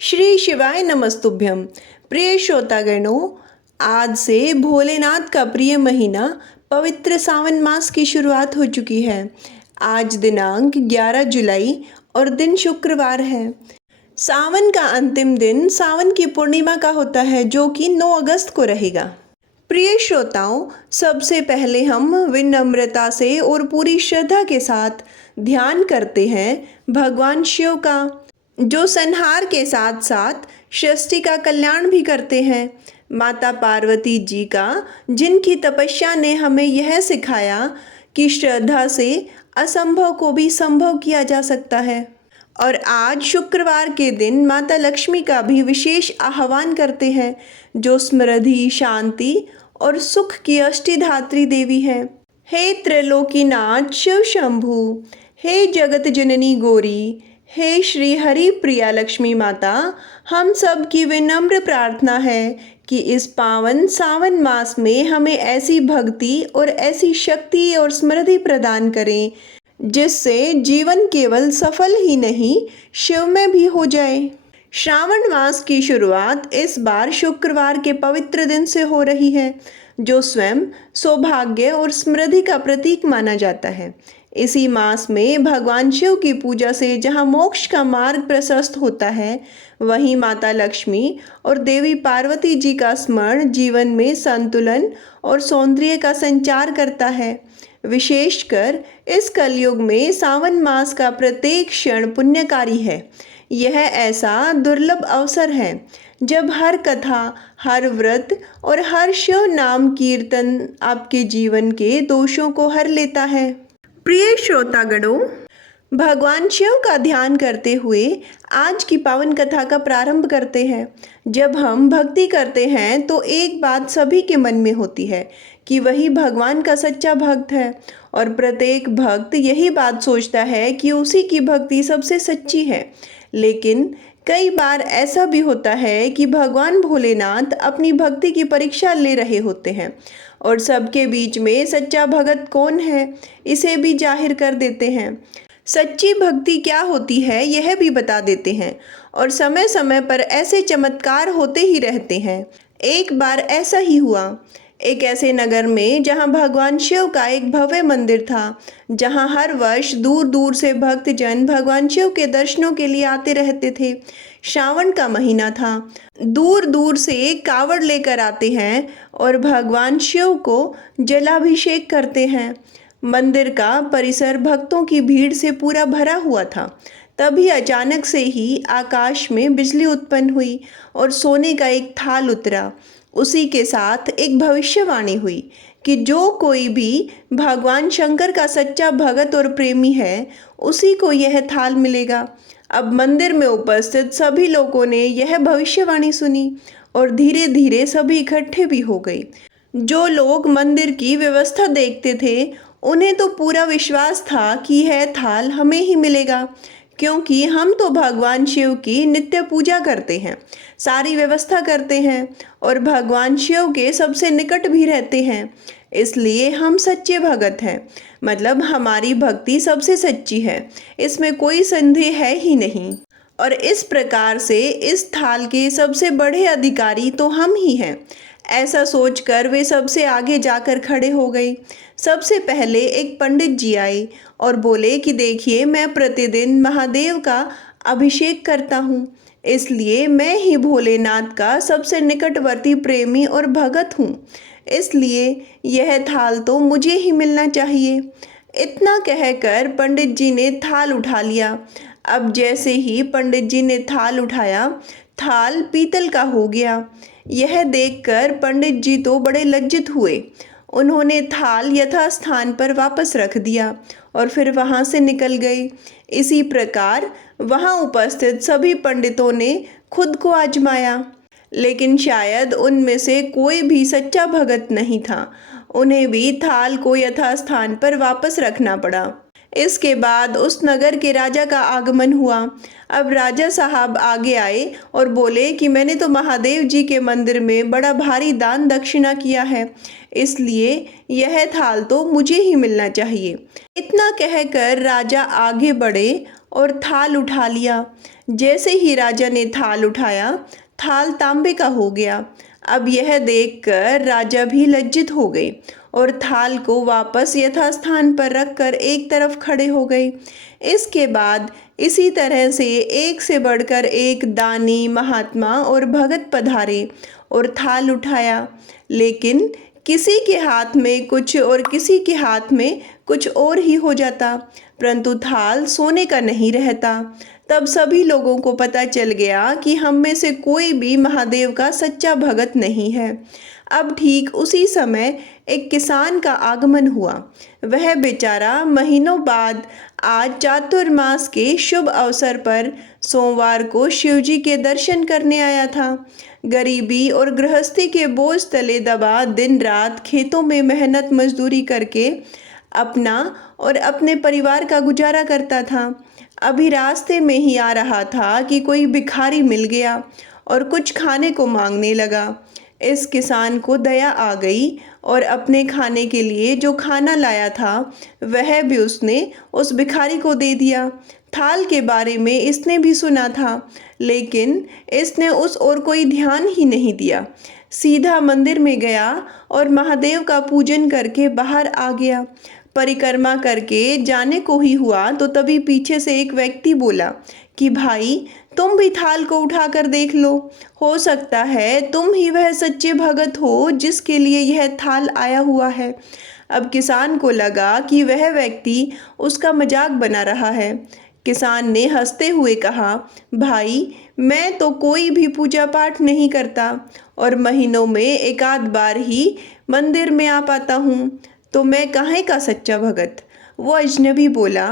श्री शिवाय नमस्तुभ्यम। प्रिय श्रोतागणों, आज से भोलेनाथ का प्रिय महीना पवित्र सावन मास की शुरुआत हो चुकी है। आज दिनांक 11 जुलाई और दिन शुक्रवार है। सावन का अंतिम दिन सावन की पूर्णिमा का होता है, जो कि 9 अगस्त को रहेगा। प्रिय श्रोताओं, सबसे पहले हम विनम्रता से और पूरी श्रद्धा के साथ ध्यान करते हैं भगवान शिव का, जो संहार के साथ साथ सृष्टि का कल्याण भी करते हैं। माता पार्वती जी का, जिनकी तपस्या ने हमें यह सिखाया कि श्रद्धा से असंभव को भी संभव किया जा सकता है। और आज शुक्रवार के दिन माता लक्ष्मी का भी विशेष आह्वान करते हैं, जो समृद्धि, शांति और सुख की अष्टधात्री देवी है। हे त्रैलोकीनाथ शिव शंभु, हे जगत जननी गौरी, हे श्री हरि प्रिया लक्ष्मी माता, हम सब की विनम्र प्रार्थना है कि इस पावन सावन मास में हमें ऐसी भक्ति और ऐसी शक्ति और समृद्धि प्रदान करें, जिससे जीवन केवल सफल ही नहीं, शिवमय भी हो जाए। श्रावण मास की शुरुआत इस बार शुक्रवार के पवित्र दिन से हो रही है, जो स्वयं सौभाग्य और समृद्धि का प्रतीक माना जाता है। इसी मास में भगवान शिव की पूजा से जहां मोक्ष का मार्ग प्रशस्त होता है, वहीं माता लक्ष्मी और देवी पार्वती जी का स्मरण जीवन में संतुलन और सौंदर्य का संचार करता है। विशेषकर इस कलयुग में सावन मास का प्रत्येक क्षण पुण्यकारी है। यह ऐसा दुर्लभ अवसर है जब हर कथा, हर व्रत और हर शिव नाम कीर्तन आपके जीवन के दोषों को हर लेता है। प्रिय श्रोतागणों, भगवान शिव का ध्यान करते हुए आज की पावन कथा का प्रारंभ करते हैं। जब हम भक्ति करते हैं तो एक बात सभी के मन में होती है कि वही भगवान का सच्चा भक्त है, और प्रत्येक भक्त यही बात सोचता है कि उसी की भक्ति सबसे सच्ची है। लेकिन कई बार ऐसा भी होता है कि भगवान भोलेनाथ अपनी भक्ति की परीक्षा ले रहे होते हैं और सबके बीच में सच्चा भगत कौन है, इसे भी जाहिर कर देते हैं। सच्ची भक्ति क्या होती है यह भी बता देते हैं, और समय समय पर ऐसे चमत्कार होते ही रहते हैं। एक बार ऐसा ही हुआ। एक ऐसे नगर में जहां भगवान शिव का एक भव्य मंदिर था, जहां हर वर्ष दूर दूर से भक्तजन भगवान शिव के दर्शनों के लिए आते रहते थे। श्रावण का महीना था। दूर दूर से कावड़ लेकर आते हैं और भगवान शिव को जलाभिषेक करते हैं। मंदिर का परिसर भक्तों की भीड़ से पूरा भरा हुआ था। तभी अचानक से ही आकाश में बिजली उत्पन्न हुई और सोने का एक थाल उतरा। उसी के साथ एक भविष्यवाणी हुई कि जो कोई भी भगवान शंकर का सच्चा भगत और प्रेमी है, उसी को यह थाल मिलेगा। अब मंदिर में उपस्थित सभी लोगों ने यह भविष्यवाणी सुनी और धीरे धीरे सभी इकट्ठे भी हो गए। जो लोग मंदिर की व्यवस्था देखते थे, उन्हें तो पूरा विश्वास था कि यह थाल हमें ही मिलेगा, क्योंकि हम तो भगवान शिव की नित्य पूजा करते हैं, सारी व्यवस्था करते हैं और भगवान शिव के सबसे निकट भी रहते हैं। इसलिए हम सच्चे भगत हैं, मतलब हमारी भक्ति सबसे सच्ची है, इसमें कोई संदेह है ही नहीं। और इस प्रकार से इस थाल के सबसे बड़े अधिकारी तो हम ही हैं। ऐसा सोचकर वे सबसे आगे जाकर खड़े हो गए। सबसे पहले एक पंडित जी आए और बोले कि देखिए, मैं प्रतिदिन महादेव का अभिषेक करता हूँ, इसलिए मैं ही भोलेनाथ का सबसे निकटवर्ती प्रेमी और भगत हूँ, इसलिए यह थाल तो मुझे ही मिलना चाहिए। इतना कहकर पंडित जी ने थाल उठा लिया। अब जैसे ही पंडित जी ने थाल उठाया, थाल पीतल का हो गया। यह देखकर पंडित जी तो बड़े लज्जित हुए। उन्होंने थाल यथास्थान पर वापस रख दिया और फिर वहां से निकल गए। इसी प्रकार वहां उपस्थित सभी पंडितों ने खुद को आजमाया, लेकिन शायद उनमें से कोई भी सच्चा भगत नहीं था। उन्हें भी थाल को यथास्थान पर वापस रखना पड़ा। इसके बाद उस नगर के राजा का आगमन हुआ। अब राजा साहब आगे आए और बोले कि मैंने तो महादेव जी के मंदिर में बड़ा भारी दान दक्षिणा किया है, इसलिए यह थाल तो मुझे ही मिलना चाहिए। इतना कहकर राजा आगे बढ़े और थाल उठा लिया। जैसे ही राजा ने थाल उठाया, थाल तांबे का हो गया। अब यह देखकर राजा भी लज्जित हो गए और थाल को वापस यथास्थान पर रखकर एक तरफ खड़े हो गए। इसके बाद इसी तरह से एक से बढ़कर एक दानी, महात्मा और भगत पधारे और थाल उठाया, लेकिन किसी के हाथ में कुछ और किसी के हाथ में कुछ और ही हो जाता, परंतु थाल सोने का नहीं रहता। तब सभी लोगों को पता चल गया कि हम में से कोई भी महादेव का सच्चा भगत नहीं है। अब ठीक उसी समय एक किसान का आगमन हुआ। वह बेचारा महीनों बाद आज चातुर्मास के शुभ अवसर पर सोमवार को शिवजी के दर्शन करने आया था। गरीबी और गृहस्थी के बोझ तले दबा दिन रात खेतों में मेहनत मजदूरी करके अपना और अपने परिवार का गुजारा करता था। अभी रास्ते में ही आ रहा था कि कोई भिखारी मिल गया और कुछ खाने को मांगने लगा। इस किसान को दया आ गई और अपने खाने के लिए जो खाना लाया था वह भी उसने उस भिखारी को दे दिया। थाल के बारे में इसने भी सुना था, लेकिन इसने उस ओर कोई ध्यान ही नहीं दिया। सीधा मंदिर में गया और महादेव का पूजन करके बाहर आ गया। परिक्रमा करके जाने को ही हुआ तो तभी पीछे से एक व्यक्ति बोला कि भाई, तुम भी थाल को उठाकर देख लो, हो सकता है तुम ही वह सच्चे भगत हो जिसके लिए यह थाल आया हुआ है। अब किसान को लगा कि वह व्यक्ति उसका मजाक बना रहा है। किसान ने हंसते हुए कहा, भाई, मैं तो कोई भी पूजा पाठ नहीं करता और महीनों में एक आध बार ही मंदिर में आ पाता हूँ, तो मैं काहे का सच्चा भगत। वो अजनबी बोला,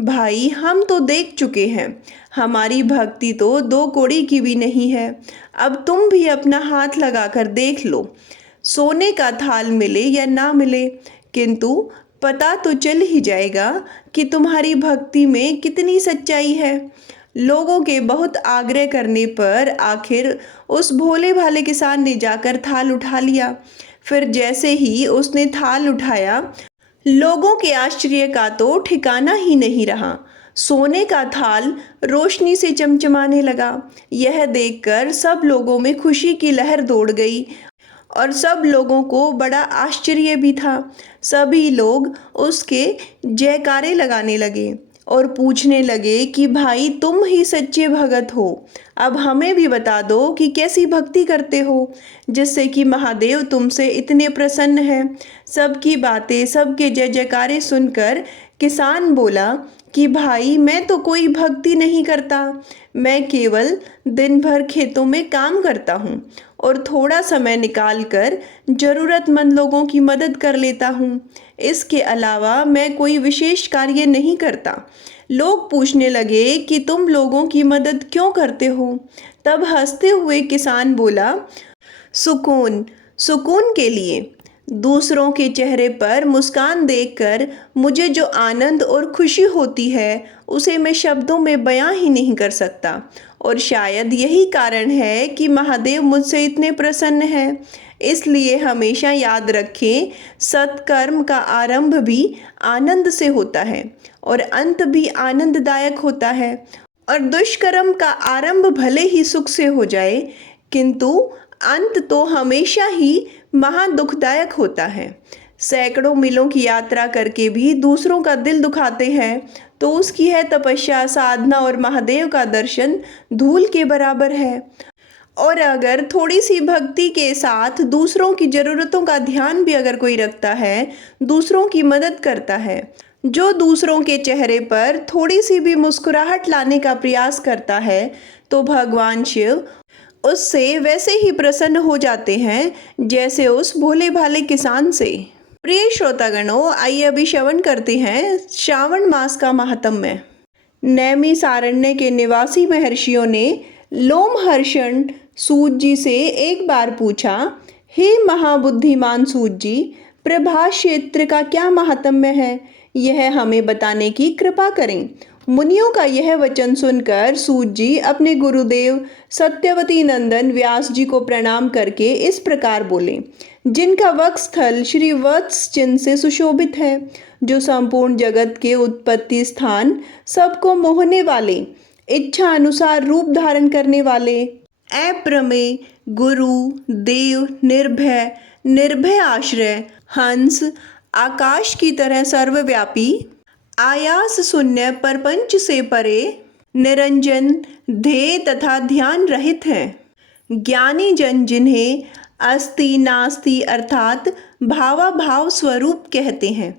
भाई, हम तो देख चुके हैं, हमारी भक्ति तो दो कौड़ी की भी नहीं है। अब तुम भी अपना हाथ लगाकर देख लो, सोने का थाल मिले या ना मिले, किंतु पता तो चल ही जाएगा कि तुम्हारी भक्ति में कितनी सच्चाई है। लोगों के बहुत आग्रह करने पर आखिर उस भोले भाले किसान ने जाकर थाल उठा लिया। फिर जैसे ही उसने थाल उठाया, लोगों के आश्चर्य का तो ठिकाना ही नहीं रहा। सोने का थाल रोशनी से चमचमाने लगा। यह देखकर सब लोगों में खुशी की लहर दौड़ गई और सब लोगों को बड़ा आश्चर्य भी था। सभी लोग उसके जयकारे लगाने लगे और पूछने लगे कि भाई, तुम ही सच्चे भगत हो, अब हमें भी बता दो कि कैसी भक्ति करते हो जिससे कि महादेव तुमसे इतने प्रसन्न हैं। सबकी बातें, सबके जय जयकारे सुनकर किसान बोला कि भाई, मैं तो कोई भक्ति नहीं करता, मैं केवल दिन भर खेतों में काम करता हूँ और थोड़ा समय निकालकर ज़रूरतमंद लोगों की मदद कर लेता हूँ। इसके अलावा मैं कोई विशेष कार्य नहीं करता। लोग पूछने लगे कि तुम लोगों की मदद क्यों करते हो? तब हंसते हुए किसान बोला, सुकून, सुकून के लिए। दूसरों के चेहरे पर मुस्कान देखकर मुझे जो आनंद और खुशी होती है उसे मैं शब्दों में बयां ही नहीं कर सकता, और शायद यही कारण है कि महादेव मुझसे इतने प्रसन्न हैं। इसलिए हमेशा याद रखें, सत्कर्म का आरंभ भी आनंद से होता है और अंत भी आनंददायक होता है, और दुष्कर्म का आरंभ भले ही सुख से हो जाए, किंतु अंत तो हमेशा ही महा दुखदायक होता है। सैकड़ों मीलों की यात्रा करके भी दूसरों का दिल दुखाते हैं तो उसकी है तपस्या, साधना और महादेव का दर्शन धूल के बराबर है। और अगर थोड़ी सी भक्ति के साथ दूसरों की ज़रूरतों का ध्यान भी अगर कोई रखता है, दूसरों की मदद करता है, जो दूसरों के चेहरे पर थोड़ी सी भी मुस्कुराहट लाने का प्रयास करता है, तो भगवान शिव उससे वैसे ही प्रसन्न हो जाते हैं जैसे उस भोले भाले किसान से। प्रिय श्रोतागणों, आइए अभी श्रवण करते हैं श्रावण मास का महात्म्य। नैमिषारण्य के निवासी महर्षियों ने लोमहर्षण सूत जी से एक बार पूछा, हे महाबुद्धिमान सूत जी, प्रभास क्षेत्र का क्या महात्म्य है, यह हमें बताने की कृपा करें। मुनियों का यह वचन सुनकर सूत जी अपने गुरुदेव सत्यवती नंदन व्यास जी को प्रणाम करके इस प्रकार बोले, जिनका वक्षस्थल श्री वत्स चिन्ह से सुशोभित है, जो संपूर्ण जगत के उत्पत्ति स्थान, सबको मोहने वाले, इच्छा अनुसार रूप धारण करने वाले, अप्रमेय, गुरु, देव, निर्भय, निर्भय आश्रय, हंस, आकाश की तरह सर्वव्यापी, आयास शून्य परपंच से परे, निरंजन, ध्येय तथा ध्यान रहित हैं। ज्ञानी जन जिन्हें अस्ति नास्ति अर्थात भावाभाव स्वरूप कहते हैं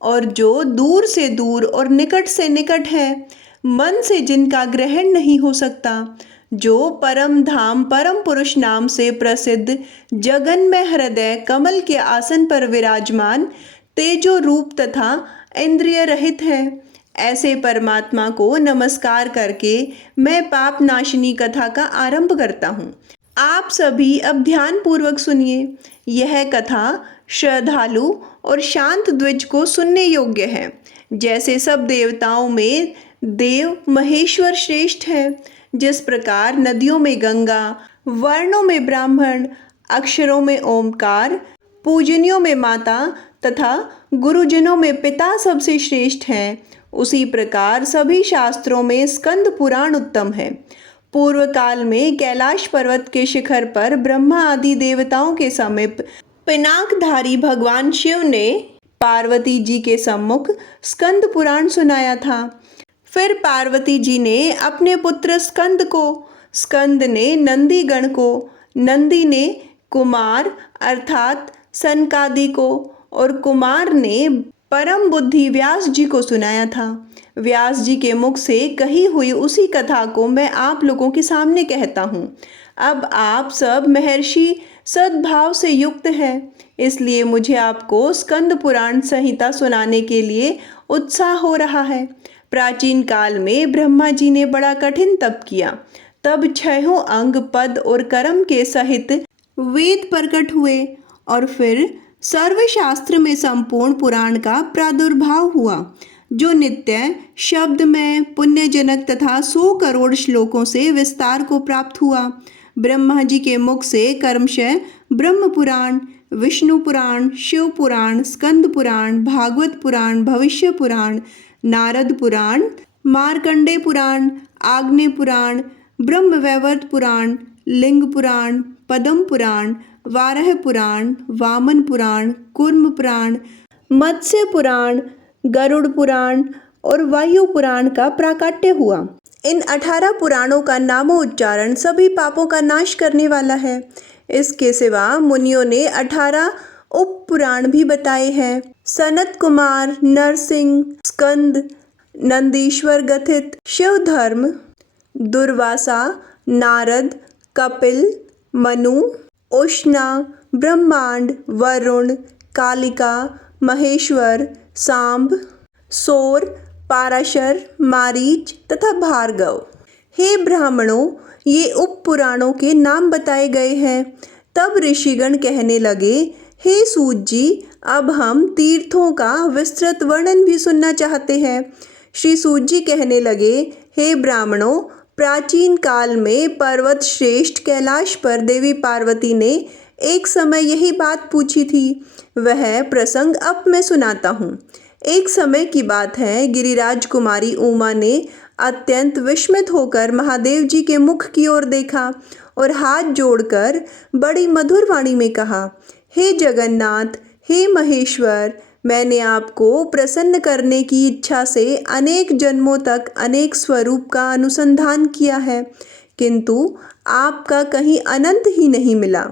और जो दूर से दूर और निकट से निकट है, मन से जिनका ग्रहण नहीं हो सकता, जो परम धाम परम पुरुष नाम से प्रसिद्ध जगन्मय हृदय कमल के आसन पर विराजमान तेजो रूप तथा इंद्रिय रहित है, ऐसे परमात्मा को नमस्कार करके मैं पाप नाशिनी कथा का आरंभ करता हूँ। आप सभी अब ध्यान पूर्वक सुनिए। यह कथा श्रद्धालु और शांत द्विज को सुनने योग्य है। जैसे सब देवताओं में देव महेश्वर श्रेष्ठ है, जिस प्रकार नदियों में गंगा, वर्णों में ब्राह्मण, अक्षरों में ओमकार, पूजनियों में माता तथा गुरुजनों में पिता सबसे श्रेष्ठ हैं, उसी प्रकार सभी शास्त्रों में स्कंद पुराण उत्तम है। पूर्व काल में कैलाश पर्वत के शिखर पर ब्रह्मा आदि देवताओं के समीप पिनाकधारी भगवान शिव ने पार्वती जी के सम्मुख स्कंद पुराण सुनाया था। फिर पार्वती जी ने अपने पुत्र स्कंद को, स्कंद ने नंदी गण को, नंदी ने कुमार अर्थात सनकादि को और कुमार ने परम बुद्धि व्यास जी को सुनाया था। व्यास जी के मुख से कही हुई उसी कथा को मैं आप लोगों के सामने कहता हूँ। अब आप सब महर्षि सद्भाव से युक्त हैं, इसलिए मुझे आपको स्कंद पुराण संहिता सुनाने के लिए उत्साह हो रहा है। प्राचीन काल में ब्रह्मा जी ने बड़ा कठिन तप किया, तब 6 अंग पद और कर्म के सहित वेद प्रकट हुए और फिर सर्वशास्त्र में संपूर्ण पुराण का प्रादुर्भाव हुआ, जो नित्य शब्द में पुण्यजनक तथा 100 करोड़ श्लोकों से विस्तार को प्राप्त हुआ। ब्रह्मा जी के मुख से कर्मशः ब्रह्म पुराण, विष्णु पुराण, शिव पुराण, स्कंद पुराण, भागवत पुराण, भविष्य पुराण, नारद पुराण, मार्कंडे पुराण, आग्नेय पुराण, ब्रह्मवैवर्त पुराण, लिंग पुराण, पद्म पुराण, वाराह पुराण, वामन पुराण, कूर्म पुराण, मत्स्य पुराण, गरुड़ पुराण और वायु पुराण का प्राकट्य हुआ। इन 18 पुराणों का नामोच्चारण सभी पापों का नाश करने वाला है। इसके सिवा मुनियों ने 18 उप पुराण भी बताए हैं। सनत कुमार, नरसिंह, स्कंद, नंदीश्वर गथित, शिव धर्म, दुर्वासा, नारद, कपिल, मनु, उष्णा, ब्रह्मांड, वरुण, कालिका, महेश्वर, सांब, सौर, पाराशर, मारीच तथा भार्गव। हे ब्राह्मणों, ये उप पुराणों के नाम बताए गए हैं। तब ऋषिगण कहने लगे, हे सूत जी, अब हम तीर्थों का विस्तृत वर्णन भी सुनना चाहते हैं। श्री सूत जी कहने लगे, हे ब्राह्मणों, प्राचीन काल में पर्वत श्रेष्ठ कैलाश पर देवी पार्वती ने एक समय यही बात पूछी थी। वह प्रसंग अब मैं सुनाता हूँ। एक समय की बात है, गिरिराज कुमारी उमा ने अत्यंत विस्मित होकर महादेव जी के मुख की ओर देखा और हाथ जोड़कर बड़ी मधुर वाणी में कहा, हे जगन्नाथ, हे महेश्वर, मैंने आपको प्रसन्न करने की इच्छा से अनेक जन्मों तक अनेक स्वरूप का अनुसंधान किया है, किंतु आपका कहीं अनंत ही नहीं मिला।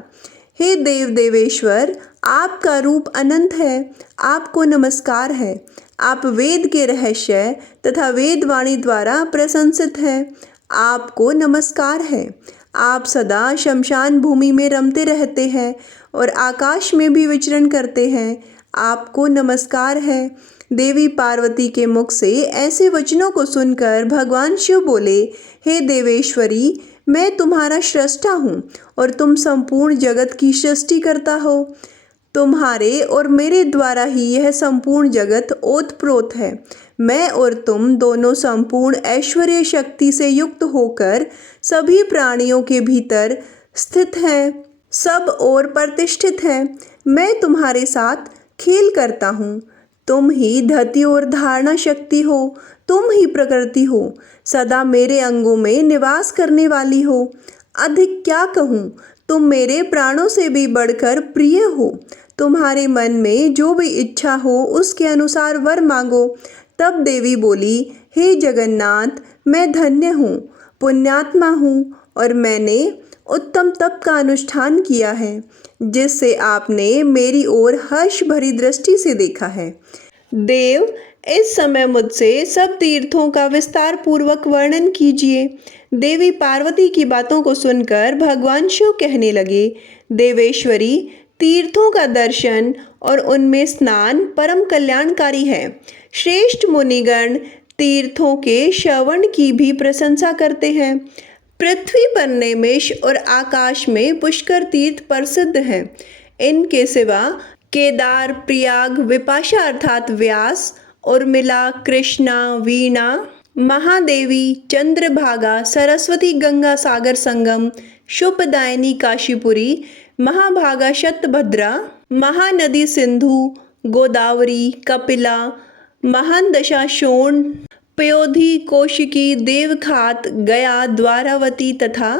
हे देव देवेश्वर, आपका रूप अनंत है, आपको नमस्कार है। आप वेद के रहस्य तथा वेदवाणी द्वारा प्रशंसित हैं, आपको नमस्कार है। आप सदा शमशान भूमि में रमते रहते हैं और आकाश में भी विचरण करते हैं, आपको नमस्कार है। देवी पार्वती के मुख से ऐसे वचनों को सुनकर भगवान शिव बोले, हे देवेश्वरी, मैं तुम्हारा सृष्टा हूँ और तुम संपूर्ण जगत की सृष्टि करता हो। तुम्हारे और मेरे द्वारा ही यह संपूर्ण जगत ओतप्रोत है। मैं और तुम दोनों संपूर्ण ऐश्वर्य शक्ति से युक्त होकर सभी प्राणियों के भीतर स्थित हैं, सब और प्रतिष्ठित हैं। मैं तुम्हारे साथ खेल करता हूँ। तुम ही धति और धारणा शक्ति हो। तुम ही प्रकृति हो, सदा मेरे अंगों में निवास करने वाली हो। अधिक क्या कहूँ, तुम मेरे प्राणों से भी बढ़कर प्रिय हो। तुम्हारे मन में जो भी इच्छा हो उसके अनुसार वर मांगो। तब देवी बोली, हे जगन्नाथ, मैं धन्य हूँ, पुण्यात्मा हूँ और मैंने उत्तम तप का अनुष्ठान किया है, जिससे आपने मेरी ओर हर्ष भरी दृष्टि से देखा है। देव, इस समय मुझसे सब तीर्थों का विस्तार पूर्वक वर्णन कीजिए। देवी पार्वती की बातों को सुनकर भगवान शिव कहने लगे, देवेश्वरी, तीर्थों का दर्शन और उनमें स्नान परम कल्याणकारी है। श्रेष्ठ मुनिगण तीर्थों के श्रवण की भी प्रशंसा करते हैं। पृथ्वी पर नैमिष और आकाश में पुष्कर तीर्थ प्रसिद्ध हैं। इनके सिवा केदार, प्रयाग, विपाशा अर्थात व्यास, उर्मिला, कृष्णा, वीणा, महादेवी, चंद्रभागा, सरस्वती, गंगा सागर संगम, शुभदायिनी काशीपुरी, महाभागा शतभद्रा, महानदी सिंधु, गोदावरी, कपिला, महानदशा शोण, पयोधी, कौशिकी, देवखात, गया, द्वारावती तथा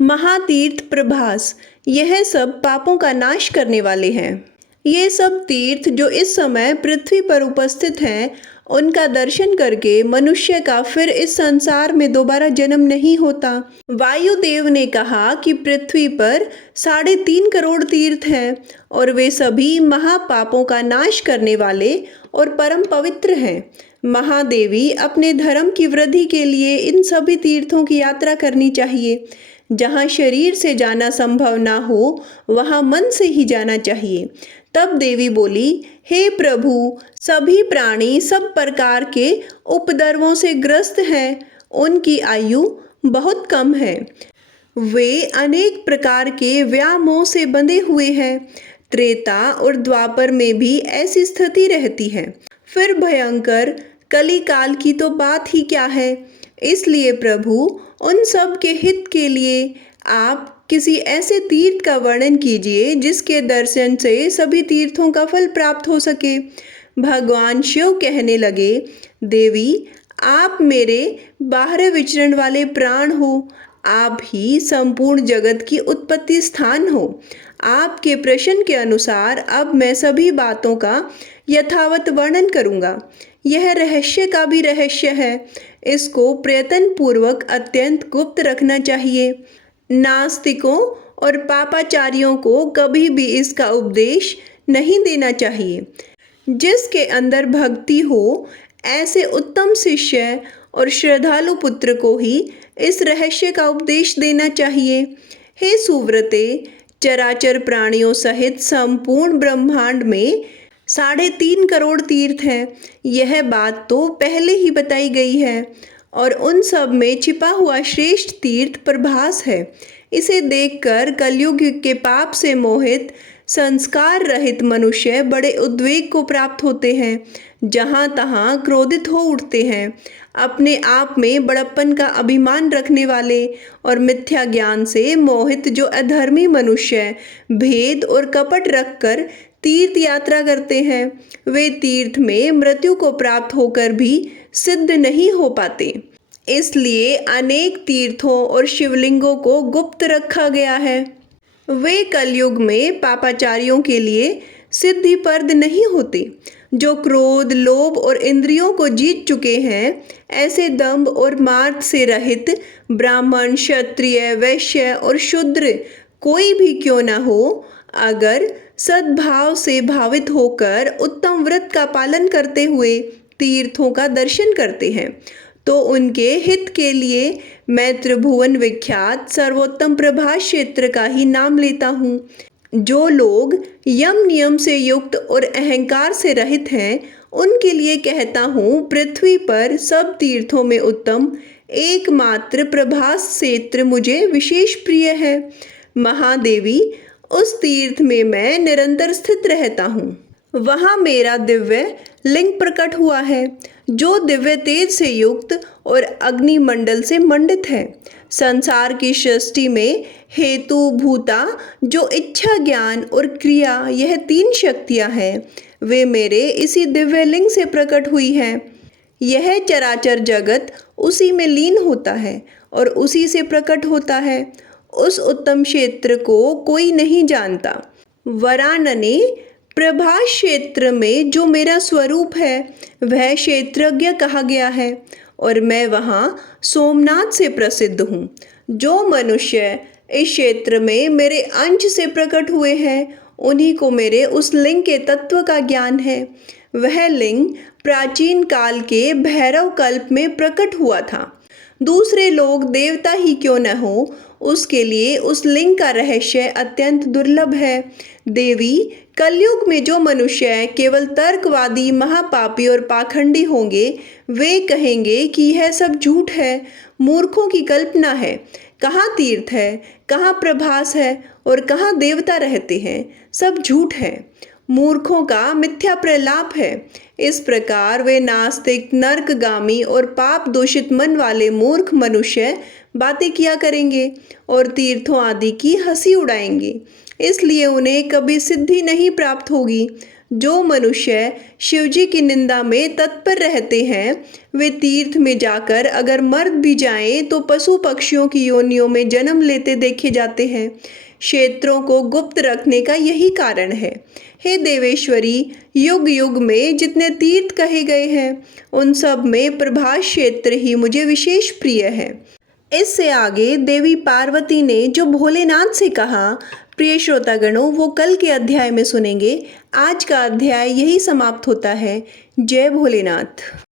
महातीर्थ प्रभास, यह सब पापों का नाश करने वाले हैं। ये सब तीर्थ जो इस समय पृथ्वी पर उपस्थित हैं, उनका दर्शन करके मनुष्य का फिर इस संसार में दोबारा जन्म नहीं होता। वायुदेव ने कहा कि पृथ्वी पर 3.5 करोड़ तीर्थ हैं और वे सभी महापापों का नाश करने वाले और परम पवित्र हैं। महादेवी, अपने धर्म की वृद्धि के लिए इन सभी तीर्थों की यात्रा करनी चाहिए। जहाँ शरीर से जाना संभव ना हो, वहाँ मन से ही जाना चाहिए। तब देवी बोली, हे प्रभु, सभी प्राणी सब प्रकार के उपद्रवों से ग्रस्त हैं। उनकी आयु बहुत कम है। वे अनेक प्रकार के व्यामोह से बंधे हुए हैं। त्रेता और द्वापर में भी ऐसी स्थिति रहती है। फिर भयंकर कली काल की तो बात ही क्या है। इसलिए प्रभु, उन सब के हित के लिए आप किसी ऐसे तीर्थ का वर्णन कीजिए जिसके दर्शन से सभी तीर्थों का फल प्राप्त हो सके। भगवान शिव कहने लगे, देवी, आप मेरे बाहर विचरण वाले प्राण हो। आप ही संपूर्ण जगत की उत्पत्ति स्थान हो। आपके प्रश्न के अनुसार अब मैं सभी बातों का यथावत वर्णन करूँगा। यह रहस्य का भी रहस्य है। इसको प्रयत्न पूर्वक अत्यंत गुप्त रखना चाहिए। नास्तिकों और पापाचारियों को कभी भी इसका उपदेश नहीं देना चाहिए। जिसके अंदर भक्ति हो, ऐसे उत्तम शिष्य और श्रद्धालु पुत्र को ही इस रहस्य का उपदेश देना चाहिए। हे सुव्रते, चराचर प्राणियों सहित संपूर्ण ब्रह्मांड में 3.5 करोड़ तीर्थ हैं। यह बात तो पहले ही बताई गई है और उन सब में छिपा हुआ श्रेष्ठ तीर्थ प्रभास है। इसे देखकर कलयुग के पाप से मोहित संस्कार रहित मनुष्य बड़े उद्वेग को प्राप्त होते हैं। जहाँ तहाँ क्रोधित हो उठते हैं। अपने आप में बड़प्पन का अभिमान रखने वाले और मिथ्या ज्ञान से मोहित जो अधर्मी मनुष्य भेद और कपट रखकर तीर्थ यात्रा करते हैं, वे तीर्थ में मृत्यु को प्राप्त होकर भी सिद्ध नहीं हो पाते। इसलिए अनेक तीर्थों और शिवलिंगों को गुप्त रखा गया है। वे कलयुग में पापाचारियों के लिए सिद्धिप्रद नहीं होते। जो क्रोध, लोभ और इंद्रियों को जीत चुके हैं, ऐसे दंभ और मार्ग से रहित ब्राह्मण, क्षत्रिय, वैश्य और शूद्र कोई भी क्यों न हो, अगर सद्भाव से भावित होकर उत्तम व्रत का पालन करते हुए तीर्थों का दर्शन करते हैं, तो उनके हित के लिए मैं त्रिभुवन विख्यात सर्वोत्तम प्रभास क्षेत्र का ही नाम लेता हूँ। जो लोग यम नियम से युक्त और अहंकार से रहित हैं, उनके लिए कहता हूँ, पृथ्वी पर सब तीर्थों में उत्तम एकमात्र प्रभास क्षेत्र मुझे विशेष प्रिय है। महादेवी, उस तीर्थ में मैं निरंतर स्थित रहता हूँ। वहाँ मेरा दिव्य लिंग प्रकट हुआ है, जो दिव्य तेज से युक्त और अग्निमंडल से मंडित है। संसार की सृष्टि में हेतु, भूता, जो इच्छा, ज्ञान और क्रिया, यह 3 शक्तियाँ हैं, वे मेरे इसी दिव्य लिंग से प्रकट हुई हैं। यह चराचर जगत उसी में लीन होता है और उसी से प्रकट होता है। उस उत्तम क्षेत्र को कोई नहीं जानता। वरानने प्रभास क्षेत्र में जो मेरा स्वरूप है वह क्षेत्रज्ञ कहा गया है और मैं वहाँ सोमनाथ से प्रसिद्ध हूँ। जो मनुष्य इस क्षेत्र में मेरे अंश से प्रकट हुए हैं उन्हीं को मेरे उस लिंग के तत्व का ज्ञान है। वह लिंग प्राचीन काल के भैरव कल्प में प्रकट हुआ था। दूसरे लोग देवता ही क्यों न हो, उसके लिए उस लिंग का रहस्य अत्यंत दुर्लभ है। देवी, कलयुग में जो मनुष्य केवल तर्कवादी, महापापी और पाखंडी होंगे वे कहेंगे कि यह सब झूठ है, मूर्खों की कल्पना है। कहाँ तीर्थ है, कहाँ प्रभास है और कहाँ देवता रहते हैं, सब झूठ है, मूर्खों का मिथ्या प्रलाप है। इस प्रकार वे नास्तिक, नरकगामी और पाप दूषित मन वाले मूर्ख मनुष्य बातें किया करेंगे और तीर्थों आदि की हंसी उड़ाएंगे। इसलिए उन्हें कभी सिद्धि नहीं प्राप्त होगी। जो मनुष्य शिवजी की निंदा में तत्पर रहते हैं वे तीर्थ में जाकर अगर मर भी जाएं तो पशु पक्षियों की योनियों में जन्म लेते देखे जाते हैं। क्षेत्रों को गुप्त रखने का यही कारण है। हे देवेश्वरी, युग युग में जितने तीर्थ कहे गए हैं उन सब में प्रभास क्षेत्र ही मुझे विशेष प्रिय है। इससे आगे देवी पार्वती ने जो भोलेनाथ से कहा, प्रिय श्रोतागणों, वो कल के अध्याय में सुनेंगे। आज का अध्याय यही समाप्त होता है। जय भोलेनाथ।